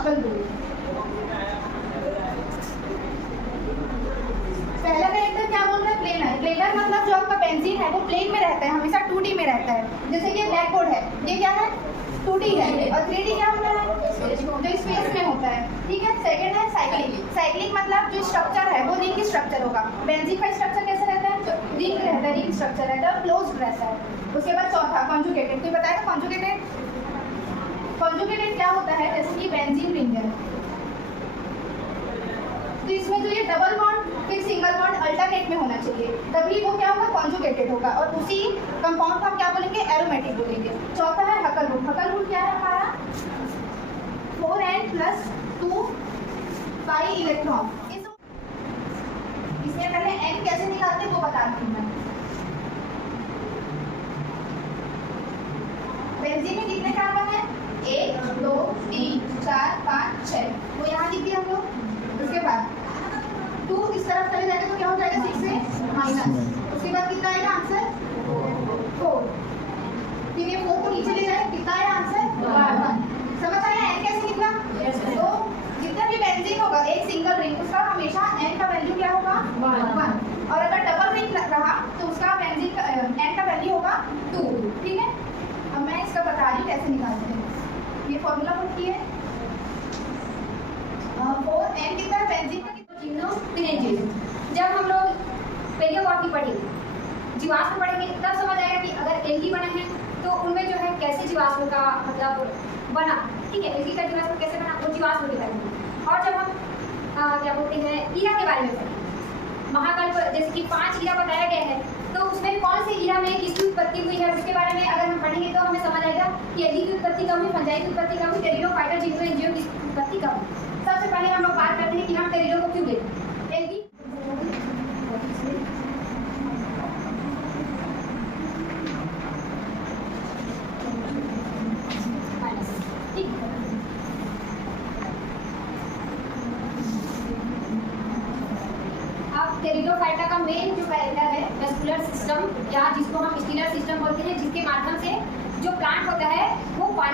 हकल rule. पहला character क्या बोल रहा है? प्लेनर। प्लेनर मतलब जो आपका बेंजीन है वो प्लेन में रहता है, हमेशा 2D में रहता है। जैसे कि ब्लैक बोर्ड है, ये क्या है? 2D है। और 3D क्या होता है? जो स्पेस में होता है। ठीक है। सेकंड है साइक्लिक। साइक्लिक मतलब जो स्ट्रक्चर है वो रिंग स्ट्रक्चर होगा। बेंजीन का स्ट्रक्चर कैसे रहता है? रिंग रहता है, रिंग स्ट्रक्चर रहता है और क्लोज्ड रहता है। उसके बाद चौथा कॉन्जुगेटेड। कोई बताएगा कॉन्जुगेटेड? कॉन्जुगेटेड क्या होता है? जैसे कि बेंजीन रिंग है, तो इसमें जो ये डबल बॉन्ड फिर सिंगल बॉन्ड अल्टरनेट में होना चाहिए, तभी वो क्या होगा? कॉन्जुगेटेड होगा। और उसी कंपाउंड को हम क्या बोलेंगे? एरोमेटिक बोलेंगे। चौथा है हकल रूल। हकल रूल क्या है हमारा? 4n+2 pi electron. इसमें पहले n कैसे निकालते हैं वो बताती हूँ मैं। बेंजीन में कितने कार्बन है? 1 2 3 4 5 6, वो यहाँ लिख दिया हम लोग। उसके बाद 2 इस तरफ चले जाएगा तो क्या हो जाएगा? 6 से माइनस। उसके बाद कितना आएगा आंसर? 4। फिर ये 4 को नीचे ले जाए, कितना आया आंसर? 1। समझ आया n कैसे निकला? तो जितना भी बेंजीन होगा एक सिंगल रिंग, उसका हमेशा n का वैल्यू क्या होगा? 1। और अगर डबल रिंग रहा तो उसका बेंजीन का n का वैल्यू होगा 2। ठीक है। अब मैं इसका बता रही हूँ कैसे निकालते हैं। ये फॉर्मूला बुक की है। 4n कितना है बेंजीन का? जब हम लोग पेरियोबॉटनी पढ़ेंगे, जीवाश्म पढ़ेंगे, तब समझ आएगा कि अगर एल्गी बने हैं तो उनमें जो है कैसे जीवाश्म का मतलब बना। ठीक है। एल्गी का जीवाश्म कैसे बना वो जीवाश्म दिखाएंगे। और जब हम क्या बोलते हैं ईरा के बारे में पढ़ेंगे, महाकाल पर जैसे कि 5 ईरा बताया गया है, तो उसमें कौन से ईरा में किसकी उत्पत्ति हुई है उसके बारे में अगर हम पढ़ेंगे तो हमें समझ आएगा कि एल्गी की उत्पत्ति कब हुई, फंजाई की उत्पत्ति कब हुई, टेरिडोफाइटा जिंको एंजियो की उत्पत्ति कब हुई। सबसे पहले हम लोग बात करते हैं कि हम टेरिडो को क्यों लेते हैं। एल्गी टेरिडोफाइटा का मेन जो कैरेक्टर है वेस्कुलर सिस्टम, या जिसको हम स्टीलर सिस्टम बोलते हैं, जिसके माध्यम से जो प्लांट होता है वो पानी